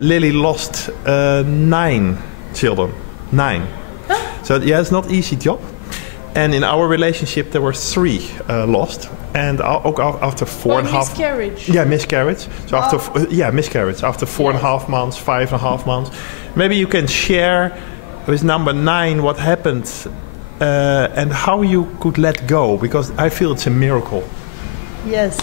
Lily lost 9 children. 9. So yeah, it's not easy job. And in our relationship, there were 3 lost. And after 4.5 miscarriage. Yeah, miscarriage. So after miscarriage. After 4.5 months, 5.5 months. Maybe you can share with number 9 what happened and how you could let go, because I feel it's a miracle. Yes.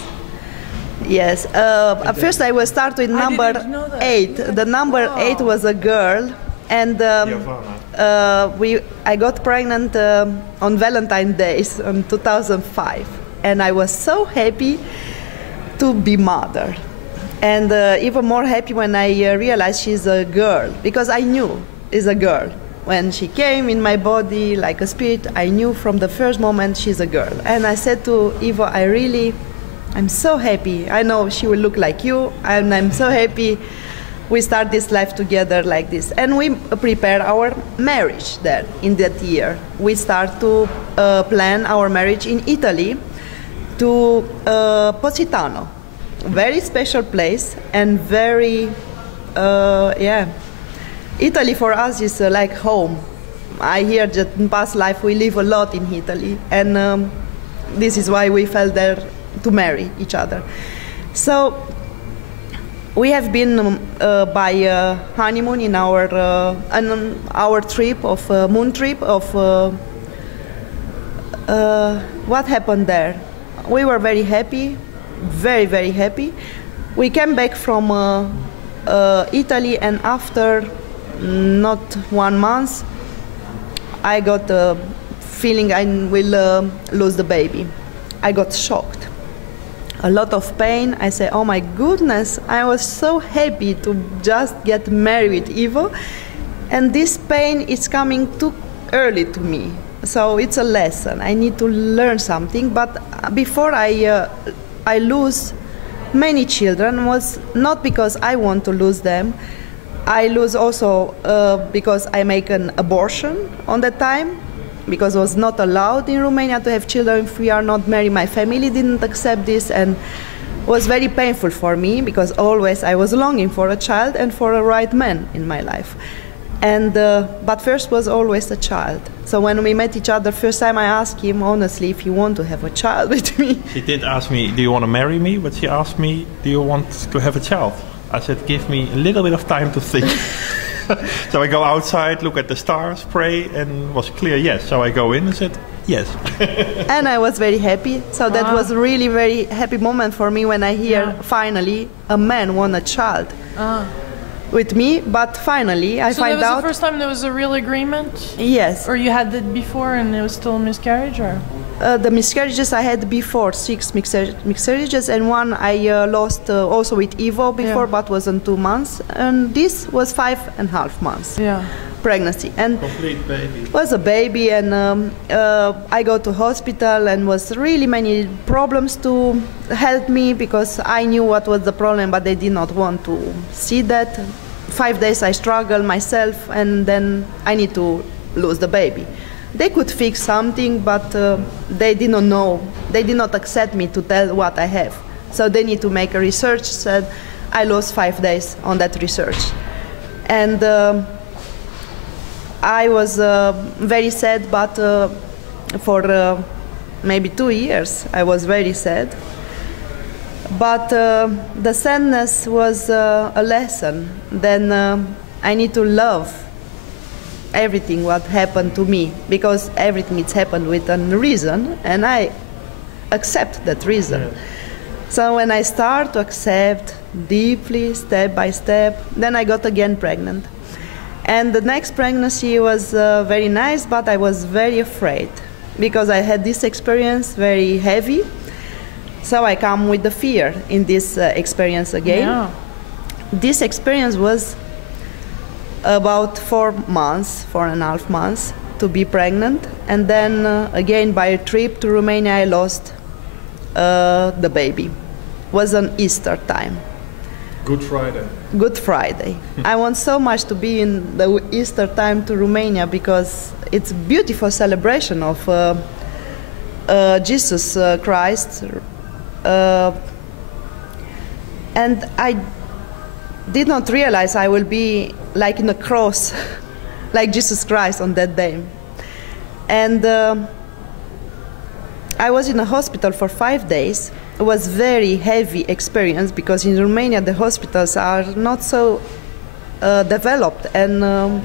Yes. At first, I will start with number 8. The number 8 was a girl, and I got pregnant on Valentine's Day in 2005, and I was so happy to be mother, and even more happy when I realized she's a girl, because I knew it's a girl. When she came in my body like a spirit, I knew from the first moment she's a girl. And I said to Ivo, I'm so happy. I know she will look like you, and I'm so happy we start this life together like this. And we prepare our marriage there in that year. We start to plan our marriage in Italy to Positano. Very special place and very, Italy for us is like home. I hear that in past life we live a lot in Italy, and this is why we felt there to marry each other. So we have been by honeymoon in our trip of moon trip of what happened there. We were very happy, very, very happy. We came back from Italy, and after not 1 month, I got the feeling I will lose the baby. I got shocked. A lot of pain. I say, oh my goodness, I was so happy to just get married with Ivo, and this pain is coming too early to me. So it's a lesson. I need to learn something. But before I lose many children, was not because I want to lose them. I lose also because I make an abortion on that time, because it was not allowed in Romania to have children if we are not married. My family didn't accept this, and it was very painful for me, because always I was longing for a child and for a right man in my life. And but first was always a child. So when we met each other first time, I asked him honestly if he want to have a child with me. She did ask me, do you want to marry me? But she asked me, do you want to have a child? I said, give me a little bit of time to think. So I go outside, look at the stars, pray, and was clear yes. So I go in and said yes. And I was very happy. So that was really very happy moment for me when I hear finally a man want a child with me. But finally I find out. So that was the first time there was a real agreement? Yes. Or you had that before and it was still a miscarriage, or? The miscarriages I had before, 6 miscarriages, and 1 I lost also with Ivo before, but was in 2 months, and this was 5.5 months pregnancy. And complete baby. Was a baby, and I go to hospital, and was really many problems to help me, because I knew what was the problem, but they did not want to see that. 5 days I struggle myself, and then I need to lose the baby. They could fix something, but they did not know. They did not accept me to tell what I have. So they need to make a research. Said I lost 5 days on that research, and I was very sad. But for maybe 2 years, I was very sad. But the sadness was a lesson. Then I need to love everything what happened to me, because everything it's happened with a reason, and I accept that reason. Yeah. So when I start to accept deeply, step by step, then I got again pregnant. And the next pregnancy was very nice, but I was very afraid, because I had this experience very heavy. So I come with the fear in this experience again. Yeah. This experience was about 4.5 months to be pregnant, and then again by a trip to Romania I lost the baby. Was on Easter time. Good Friday. Good Friday. I want so much to be in the Easter time to Romania, because it's a beautiful celebration of Jesus Christ, and did not realize I will be like in a cross, like Jesus Christ on that day. And I was in a hospital for 5 days. It was very heavy experience because in Romania the hospitals are not so developed. And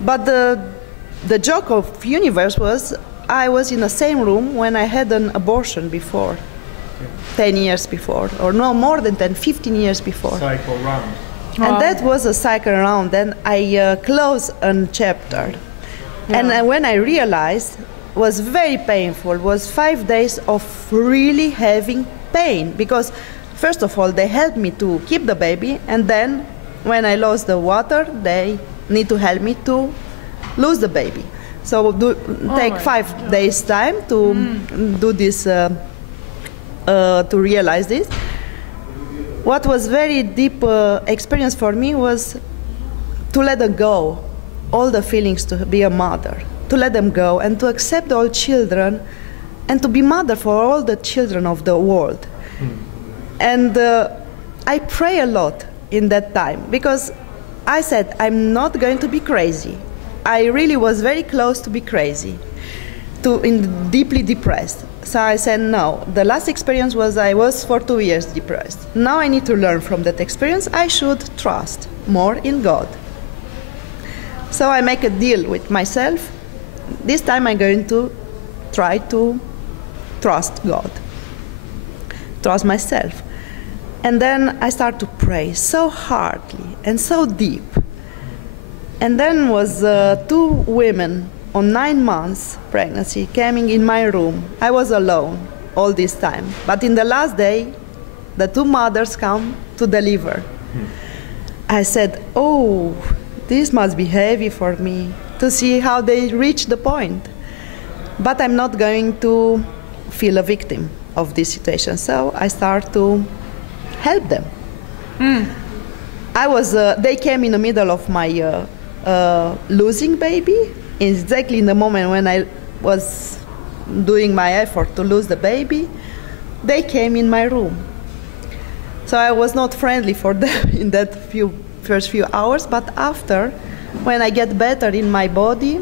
but the joke of universe was I was in the same room when I had an abortion before, 10 years before, or no more than 10, 15 years before. Cycle round. And that was a cycle round. Then I closed a chapter. And when I realized, it was very painful. It was 5 days of really having pain. Because, first of all, they helped me to keep the baby. And then, when I lost the water, they need to help me to lose the baby. So take 5 days time to do this, to realize this. What was very deep experience for me was to let go all the feelings to be a mother, to let them go and to accept all children and to be mother for all the children of the world. And I pray a lot in that time because I said I'm not going to be crazy. I really was very close to be crazy, deeply depressed. So I said, no, the last experience was I was for 2 years depressed. Now I need to learn from that experience. I should trust more in God. So I make a deal with myself. This time I'm going to try to trust God, trust myself. And then I start to pray so hardly and so deep. And then was 2 women on 9 months pregnancy coming in my room. I was alone all this time. But in the last day, the 2 mothers come to deliver. I said, oh, this must be heavy for me to see how they reach the point. But I'm not going to feel a victim of this situation. So I start to help them. They came in the middle of my losing baby, exactly in the moment when I was doing my effort to lose the baby. They came in my room. So I was not friendly for them in that first few hours, but after, when I get better in my body,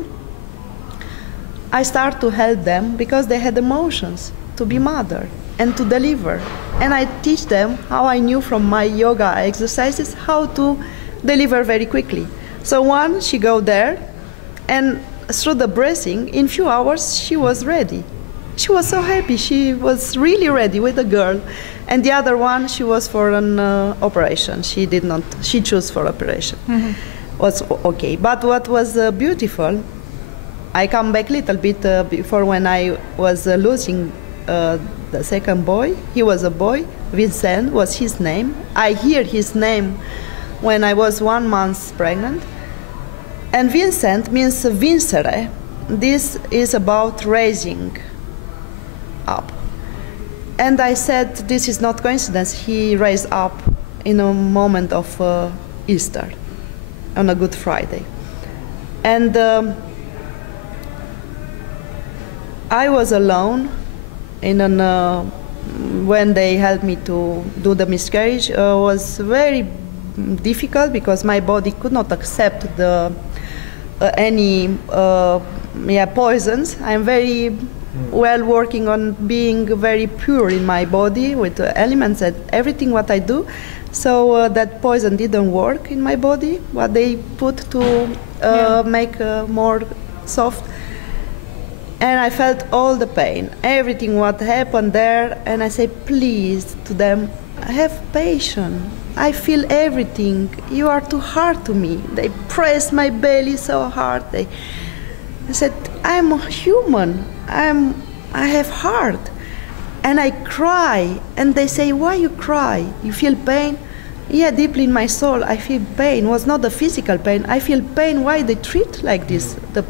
I start to help them because they had emotions to be mother and to deliver. And I teach them how I knew from my yoga exercises how to deliver very quickly. So one, she go there, and through the breathing, in few hours, she was ready. She was so happy. She was really ready with the girl. And the other one, she was for an operation. She chose for operation. Was okay. But what was beautiful, I come back a little bit before when I was losing the second boy. He was a boy. Vincent was his name. I hear his name when I was 1 month pregnant. And Vincent means vincere. This is about raising up. And I said, this is not coincidence. He raised up in a moment of Easter, on a Good Friday. And I was alone when they helped me to do the miscarriage. Was very difficult because my body could not accept any poisons. I'm very well working on being very pure in my body with the elements and everything what I do. So that poison didn't work in my body, what they put to make more soft. And I felt all the pain, everything what happened there. And I say, please, to them, have patience. I feel everything. You are too hard to me. They press my belly so hard. I said, I'm a human. I have heart. And I cry. And they say, why you cry? You feel pain? Yeah, deeply in my soul, I feel pain. It was not the physical pain. I feel pain. Why they treat like this, the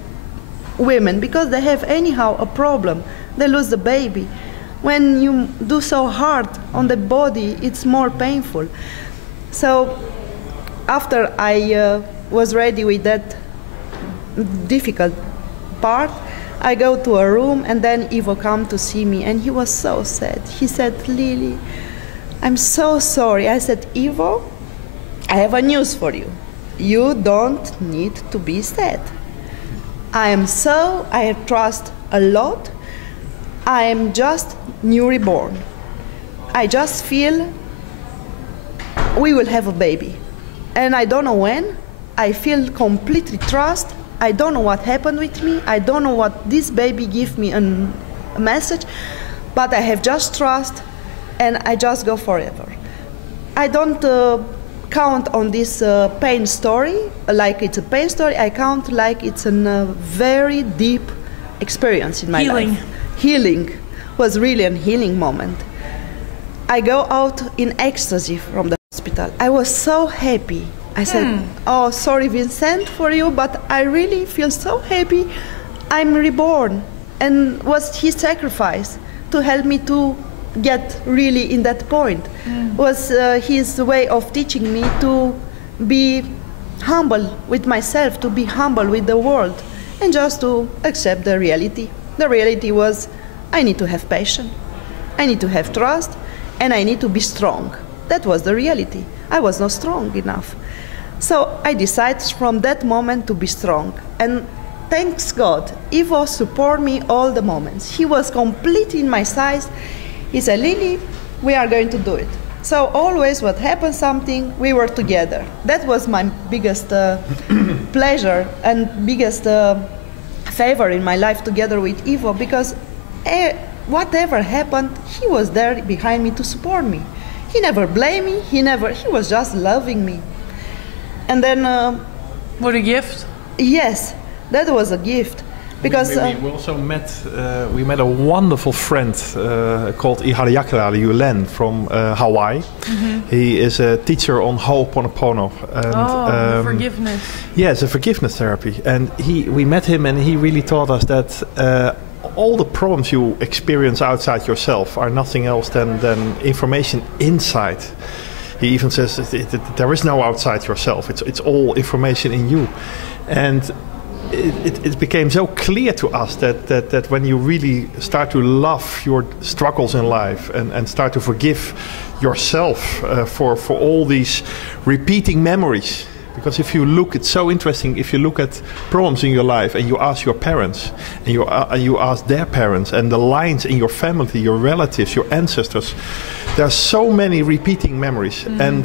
women? Because they have anyhow a problem. They lose the baby. When you do so hard on the body, it's more painful. So after I was ready with that difficult part, I go to a room, and then Ivo come to see me, and he was so sad. He said, Lily, I'm so sorry. I said, Ivo, I have a news for you. You don't need to be sad. I trust a lot. I am just new reborn. I just feel we will have a baby. And I don't know when. I feel completely trust. I don't know what happened with me. I don't know what this baby give me a message. But I have just trust and I just go forever. I don't count on this pain story like it's a pain story. I count like it's a very deep experience in my life. Healing was really a healing moment. I go out in ecstasy from the hospital. I was so happy. I said, oh, sorry, Vincent, for you, but I really feel so happy. I'm reborn. And was his sacrifice to help me to get really in that point. Was his way of teaching me to be humble with myself, to be humble with the world, and just to accept the reality. The reality was, I need to have passion, I need to have trust, and I need to be strong. That was the reality. I was not strong enough. So I decided from that moment to be strong. And thanks God, Ivo supported me all the moments. He was completely in my side. He said, Lily, we are going to do it. So always what happened something, we were together. That was my biggest pleasure and biggest favor in my life together with Ivo, because whatever happened, he was there behind me to support me. He never blamed me, he was just loving me. And then... what a gift. Yes, that was a gift. Because we also met a wonderful friend called Ihariakra Yulen from Hawaii. He is a teacher on Ho'oponopono. And, forgiveness. Yes, a forgiveness therapy. And we met him, and he really taught us that all the problems you experience outside yourself are nothing else than information inside. He even says that there is no outside yourself. It's all information in you. And it became so clear to us that when you really start to love your struggles in life and start to forgive yourself for all these repeating memories. Because if you look, it's so interesting, if you look at problems in your life and you ask your parents and you ask their parents and the lines in your family, your relatives, your ancestors, there are so many repeating memories. And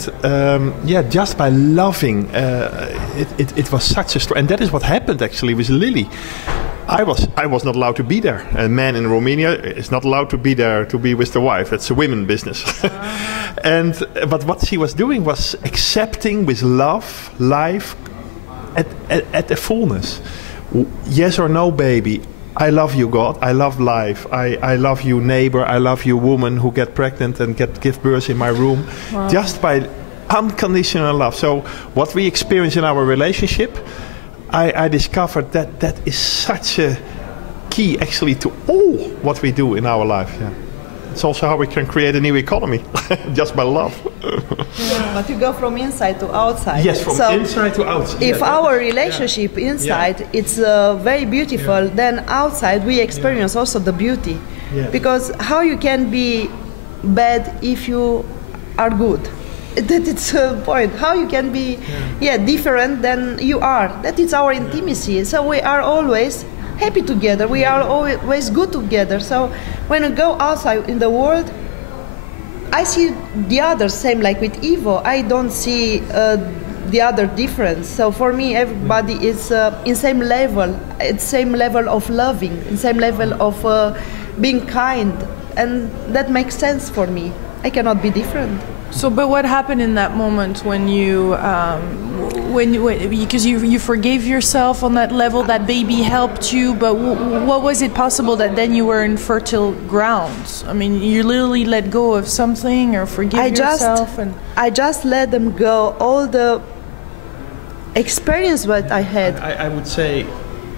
just by loving, it was such a story. And that is what happened actually with Lily. I was not allowed to be there. A man in Romania is not allowed to be there to be with the wife. It's a women business. But what she was doing was accepting with love life at the fullness. Yes or no, baby. I love you, God. I love life. I love you, neighbor. I love you, woman who get pregnant and give birth in my room. Wow. Just by unconditional love. So what we experience in our relationship, I discovered that is such a key actually to all what we do in our life. Yeah. It's also how we can create a new economy, just by love. But you go from inside to outside. Yes, from inside to outside. If our relationship inside it's very beautiful, then outside we experience also the beauty. Yeah. Because how you can be bad if you are good? That it's a point. How you can be different than you are? That is our intimacy. So we are always happy together. We are always good together. So when I go outside in the world, I see the other same like with Ivo. I don't see the other difference. So for me, everybody is in same level. It's same level of loving, in same level of being kind, and that makes sense for me. I cannot be different. So, but what happened in that moment when you, because you forgave yourself on that level, that baby helped you, but what was it possible that then you were in fertile grounds? I mean, you literally let go of something or forgive yourself? I just let them go, all the experience that I had. I would say,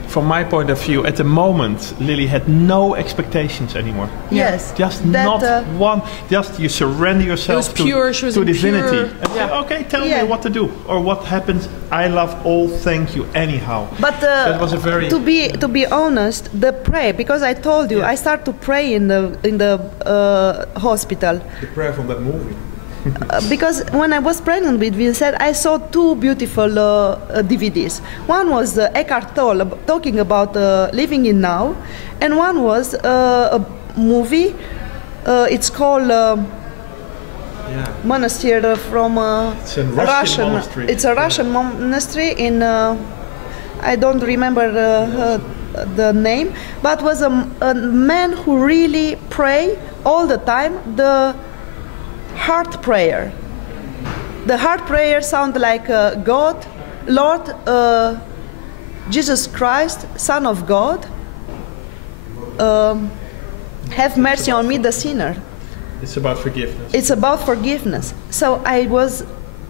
from my point of view, at the moment, Lily had no expectations anymore. Yes. Just not one. Just you surrender yourself to divinity. And say, okay, tell me what to do or what happens. I love all. Thank you anyhow. But that was a very to be honest, the prayer, because I told you I started to pray in the hospital. The prayer from that movie. because when I was pregnant with Vincent, I saw two beautiful DVDs. One was Eckhart Tolle talking about living in now, and one was a movie. It's called monastery from It's a Russian monastery. It's a Russian monastery in I don't remember the name, but was a man who really pray all the time, the heart prayer. The heart prayer sound like God, Lord, Jesus Christ, Son of God, have mercy on me, the sinner. It's about forgiveness. It's about forgiveness. So I was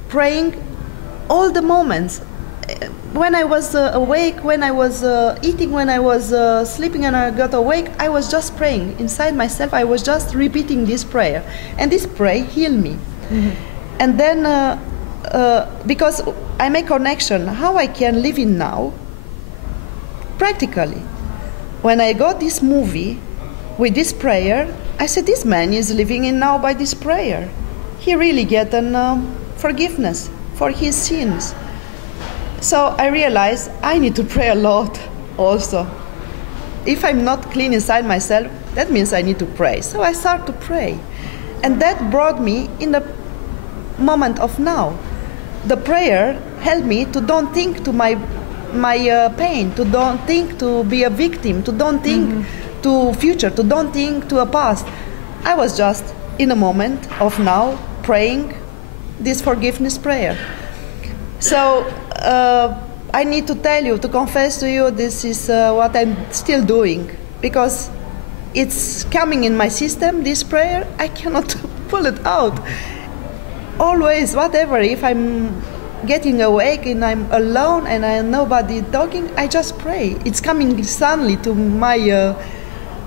praying all the moments. When I was awake, when I was eating, when I was sleeping and I got awake, I was just praying. Inside myself, I was just repeating this prayer. And this prayer healed me. Mm-hmm. And then, because I make connection, how I can live in now, practically. When I got this movie with this prayer, I said, this man is living in now by this prayer. He really get forgiveness for his sins. So I realized I need to pray a lot also. If I'm not clean inside myself, that means I need to pray. So I start to pray. And that brought me in the moment of now. The prayer helped me to don't think to my pain, to don't think to be a victim, to don't think to future, to don't think to a past. I was just in a moment of now praying this forgiveness prayer. So I need to tell you, to confess to you, this is what I'm still doing, because it's coming in my system, this prayer. I cannot pull it out. Always, whatever, if I'm getting awake and I'm alone and I nobody talking, I just pray. It's coming suddenly to my,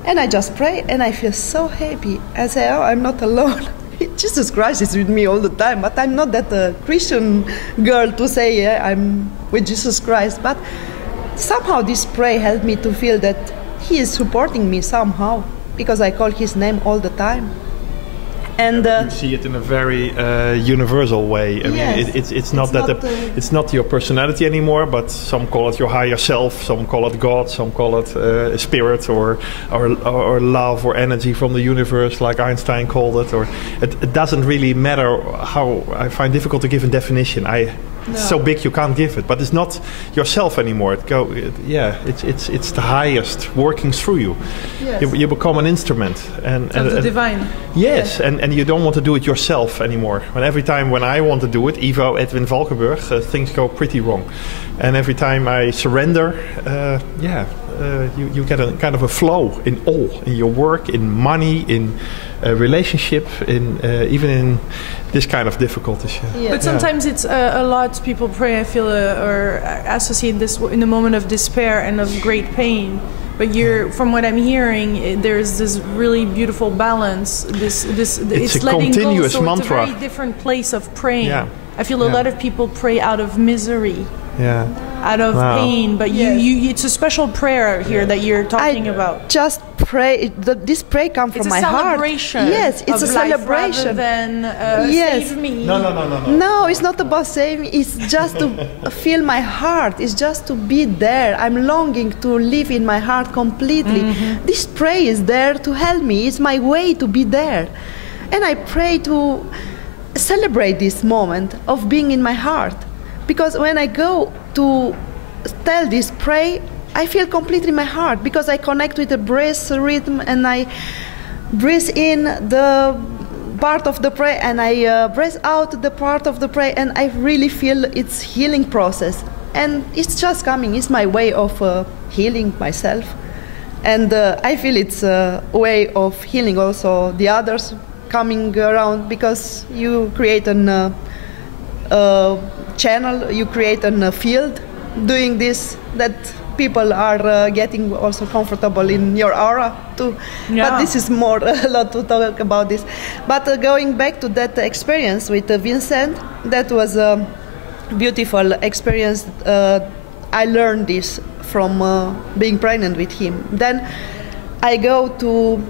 and I just pray and I feel so happy. I say, oh, I'm not alone. Jesus Christ is with me all the time, but I'm not that Christian girl to say, yeah, I'm with Jesus Christ. But somehow this prayer helped me to feel that He is supporting me somehow, because I call His name all the time. And you see it in a very universal way. I mean, it's not your personality anymore, but some call it your higher self, some call it God, some call it spirit or love or energy from the universe, like Einstein called it. Or it doesn't really matter how. I find difficult to give a definition. It's so big you can't give it, but it's not yourself anymore. It's the highest working through you. Yes. You become an instrument and the divine. Yes, and you don't want to do it yourself anymore. And every time when I want to do it, Ivo Valkenburg, things go pretty wrong. And every time I surrender, you get a kind of a flow in all, in your work, in money, in relationship, even in this kind of difficulties. Yeah. But sometimes it's a lot. People pray, I feel, or associate this in a moment of despair and of great pain. But from what I'm hearing, there's this really beautiful balance. It's a continuous go, so mantra. It's a very different place of praying. Yeah. I feel a lot of people pray out of misery. Yeah. Out of pain, but it's a special prayer here that you're talking about. Just pray. This prayer comes from my heart. It's a celebration. Yes, it's a celebration. Rather than save me. No. No, it's not about saving. It's just to feel my heart. It's just to be there. I'm longing to live in my heart completely. Mm-hmm. This prayer is there to help me. It's my way to be there, and I pray to celebrate this moment of being in my heart. Because when I go to tell this prayer, I feel completely in my heart, because I connect with the breath rhythm and I breathe in the part of the prayer and I breathe out the part of the prayer, and I really feel its healing process. And it's just coming. It's my way of healing myself. And I feel it's a way of healing also the others coming around, because you create an channel, you create a field doing this, that people are getting also comfortable in your aura too. Yeah. But this is more a lot to talk about this. But going back to that experience with Vincent, that was a beautiful experience. I learned this from being pregnant with him. Then I go to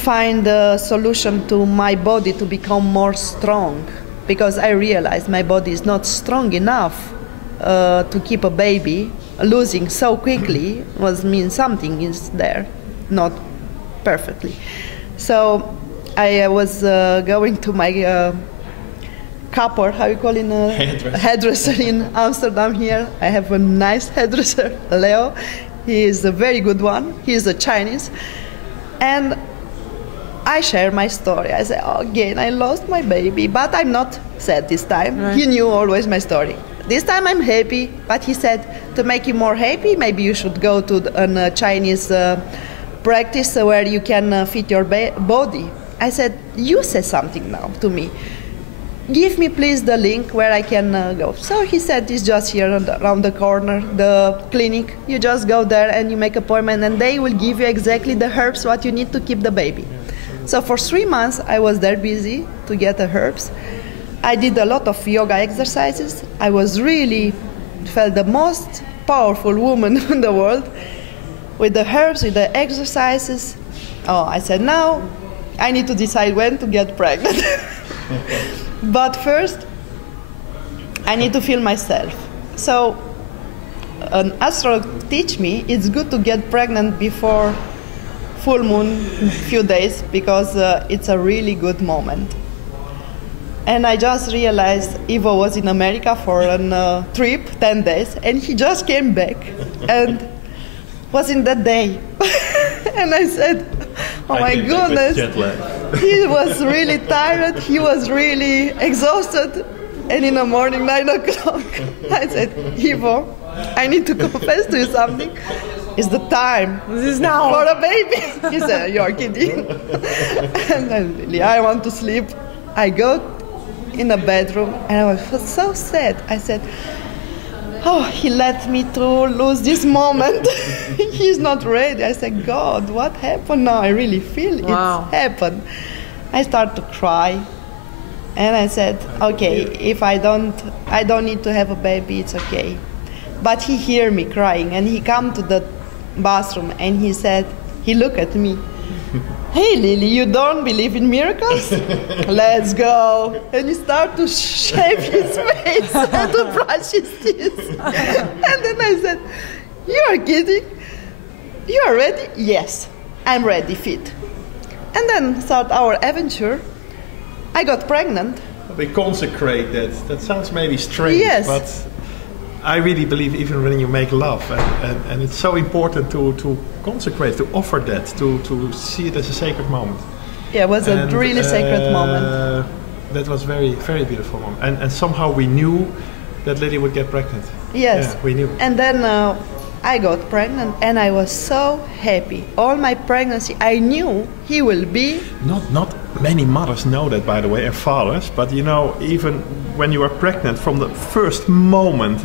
find a solution to my body to become more strong, because I realized my body is not strong enough to keep a baby. Losing so quickly means something is there, not perfectly. So I was going to my kapper, how you call it, hairdresser in Amsterdam here. I have a nice hairdresser, Leo. He is a very good one. He is a Chinese. And I share my story. I say, oh, again, I lost my baby, but I'm not sad this time. Right. He knew always my story. This time I'm happy, but he said, to make you more happy, maybe you should go to a Chinese practice where you can fit your body. I said, you say something now to me. Give me please the link where I can go. So he said, it's just here around the corner, the clinic. You just go there and you make an appointment, and they will give you exactly the herbs what you need to keep the baby. So for 3 months I was there busy to get the herbs. I did a lot of yoga exercises. I was really felt the most powerful woman in the world with the herbs, with the exercises. Oh, I said, now I need to decide when to get pregnant. But first, I need to feel myself. So an astrologer teach me it's good to get pregnant before full moon few days, because it's a really good moment. And I just realized Ivo was in America for a trip, 10 days, and he just came back and was in that day. And I said, oh my goodness, he was really tired, he was really exhausted. And in the morning, 9 o'clock, I said, Ivo, I need to confess to you something. It's the time. This is now. For a baby. He said, you're kidding. And then, really, I want to sleep. I go in the bedroom, and I was so sad. I said, oh, he let me to lose this moment. He's not ready. I said, God, what happened now? I really feel it's happened. I start to cry. And I said, okay, if I don't need to have a baby, it's okay. But he hear me crying, and he come to the bathroom, and he said, he looked at me. Hey, Lily, you don't believe in miracles? Let's go. And he started to shave his face and to brush his teeth. And then I said, you are kidding? You are ready? Yes, I'm ready, fit. And then start our adventure. I got pregnant. We consecrate that. That sounds maybe strange, yes. But I really believe even when you make love, and it's so important to consecrate, to offer that, to see it as a sacred moment. Yeah, it was a really sacred moment. That was very, very beautiful moment. And somehow we knew that Lily would get pregnant. Yes. Yeah, we knew. And then I got pregnant, and I was so happy. All my pregnancy, I knew he will be. Not many mothers know that, by the way, and fathers. But you know, even when you are pregnant, from the first moment,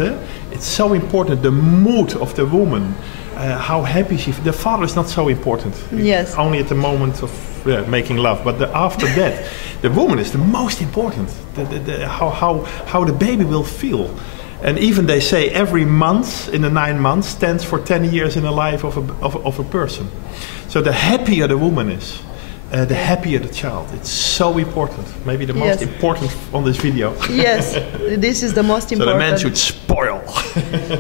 it's so important. The mood of the woman, how happy she. The father is not so important. Yes. Only at the moment of making love, but after that, the woman is the most important. How the baby will feel. And even they say every month in the 9 months stands for 10 years in the life of a person. So the happier the woman is, the happier the child. It's so important. Maybe the most important on this video. Yes, this is the most important. So the man should spoil.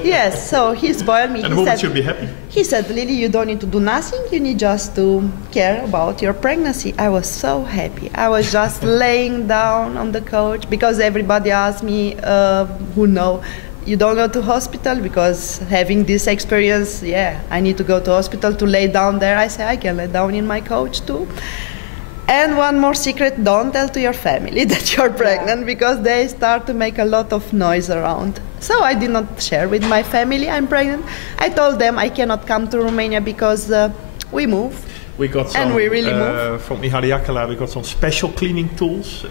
Yes, so he spoiled me. And the woman should be happy. He said, Lily, you don't need to do nothing. You need just to care about your pregnancy. I was so happy. I was just laying down on the couch, because everybody asked me, who know, you don't go to hospital, because having this experience, I need to go to hospital to lay down there. I say, I can lay down in my couch too. And one more secret, don't tell to your family that you're pregnant, because they start to make a lot of noise around. So I did not share with my family I'm pregnant. I told them I cannot come to Romania because we move. We got some, and we really move. From Ihaliakala, we got some special cleaning tools.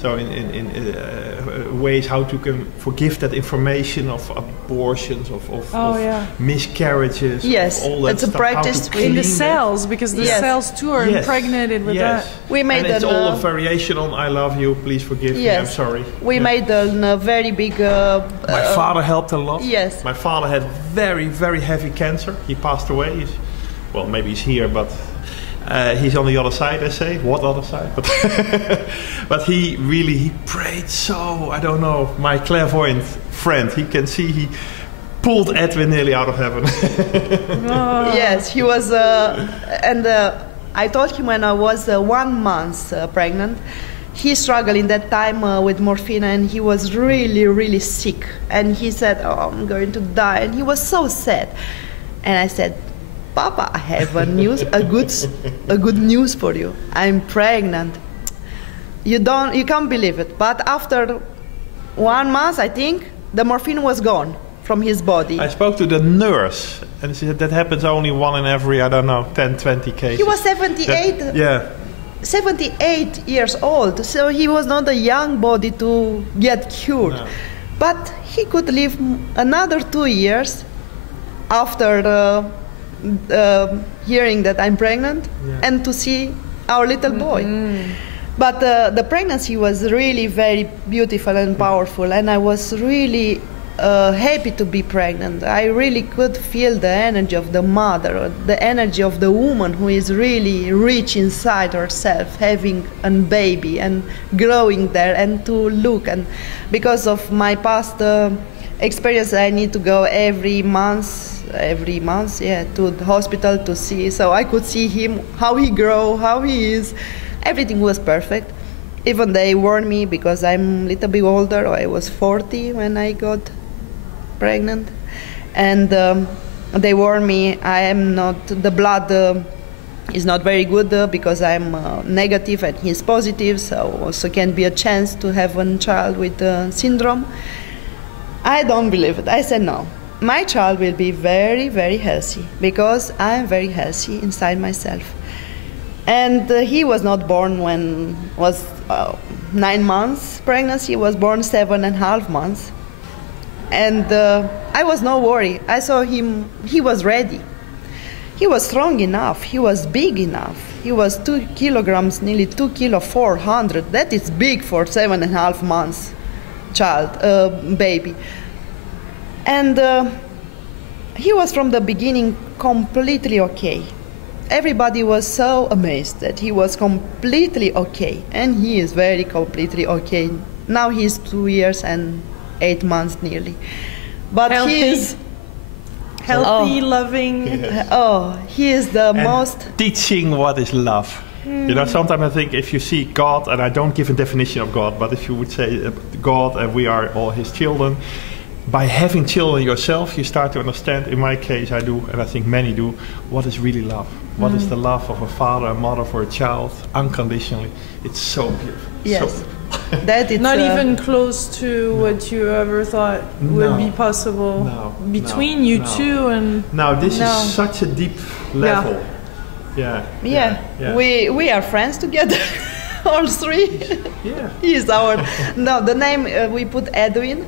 So in ways how to forgive that information of abortions, of miscarriages, yes, of all that it's stuff. A practice in the cells, because the cells too are impregnated with that. We made and it's all a variation on "I love you, please forgive me, I'm sorry." We made a very big. My father helped a lot. Yes. My father had very, very heavy cancer. He passed away. Well, maybe he's here, but He's on the other side, I say. What other side? But but he prayed so. I don't know. My clairvoyant friend, he can see he pulled Edwin nearly out of heaven. Yes, he was, I told him when I was 1 month pregnant. He struggled in that time with morphine, and he was really, really sick. And he said, "Oh, I'm going to die," and he was so sad. And I said, "Papa, I have a good news for you. I'm pregnant. You can't believe it." But after 1 month, I think the morphine was gone from his body. I spoke to the nurse, and she said that happens only 1 in every, I don't know, 10, 20 cases. He was 78. 78 years old, so he was not a young body to get cured. No. But he could live another 2 years after hearing that I'm pregnant, and to see our little boy. But the pregnancy was really very beautiful and powerful, and I was really happy to be pregnant. I really could feel the energy of the mother, the energy of the woman who is really rich inside herself, having a baby and growing there, and to look. And because of my past experience, I need to go every month, to the hospital to see. So I could see him, how he grow, how he is. Everything was perfect. Even they warned me, because I'm a little bit older. I was 40 when I got pregnant, and they warned me the blood is not very good, because I'm negative and he's positive, so also can be a chance to have a child with the syndrome. I don't believe it. I said no. My child will be very, very healthy, because I'm very healthy inside myself. And he was not born when was 9 months pregnancy. He was born 7.5 months. And I was no worry. I saw him, he was ready. He was strong enough, he was big enough. He was 2 kilograms, nearly 2 kilo 400. That is big for 7.5 months child, baby. And he was from the beginning completely okay. Everybody was so amazed that he was completely okay. And he is very completely okay. Now he's 2 years and 8 months nearly, but healthy. He is healthy, loving. He is the most teaching what is love. You know, sometimes I think if you see God, and I don't give a definition of God, but if you would say God and we are all His children, by having children yourself, you start to understand. In my case, I do, and I think many do. What is really love? What is the love of a father and mother for a child, unconditionally? It's so beautiful. Yes. So beautiful. That it's not even close to what you ever thought would be possible between you two. And now this is such a deep level. We are friends together. All three. He is our the name we put Edwin.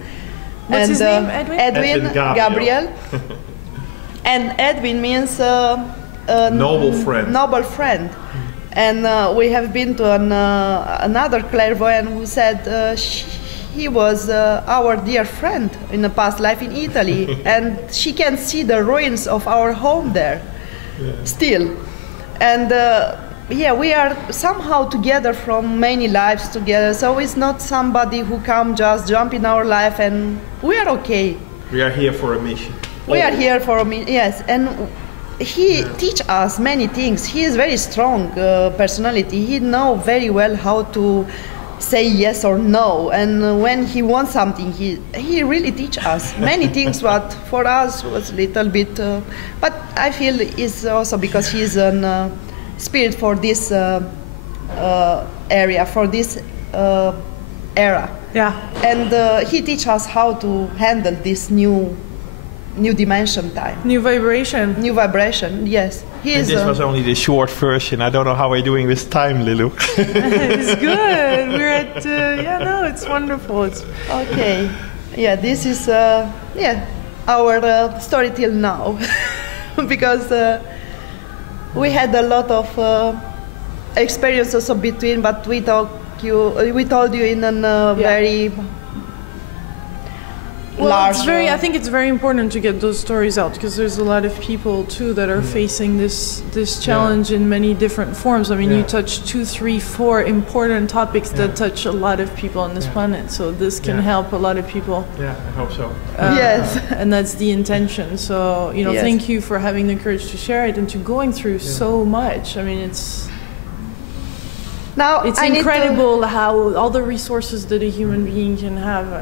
What's his name? Edwin Gabriel. And Edwin means noble friend. And we have been to another clairvoyant who said he was our dear friend in a past life in Italy, and she can see the ruins of our home there still. And we are somehow together from many lives together, so it's not somebody who come just jump in our life, and we are okay. We are here for a mission. We are here for a mission, yes. And he teach us many things. He is very strong personality. He know very well how to say yes or no, and when he wants something, he really teach us many things. What for us was a little bit, but I feel is also because he is a spirit for this area, for this era. Yeah. And he teach us how to handle this new dimension time. New vibration. New vibration, yes. This was only the short version. I don't know how we're doing with time, Lilou. It's good. We're at, it's wonderful. It's okay. Yeah, this is, our story till now. Because we had a lot of experience also between, but we told you in a very... large. It's very. I think it's very important to get those stories out because there's a lot of people too that are facing this challenge in many different forms. I mean, you touch 2, 3, 4 important topics that touch a lot of people on this planet. So this can help a lot of people. Yeah, I hope so. Yes. And that's the intention. So thank you for having the courage to share it and to going through so much. I mean, it's Now incredible how all the resources that a human being can have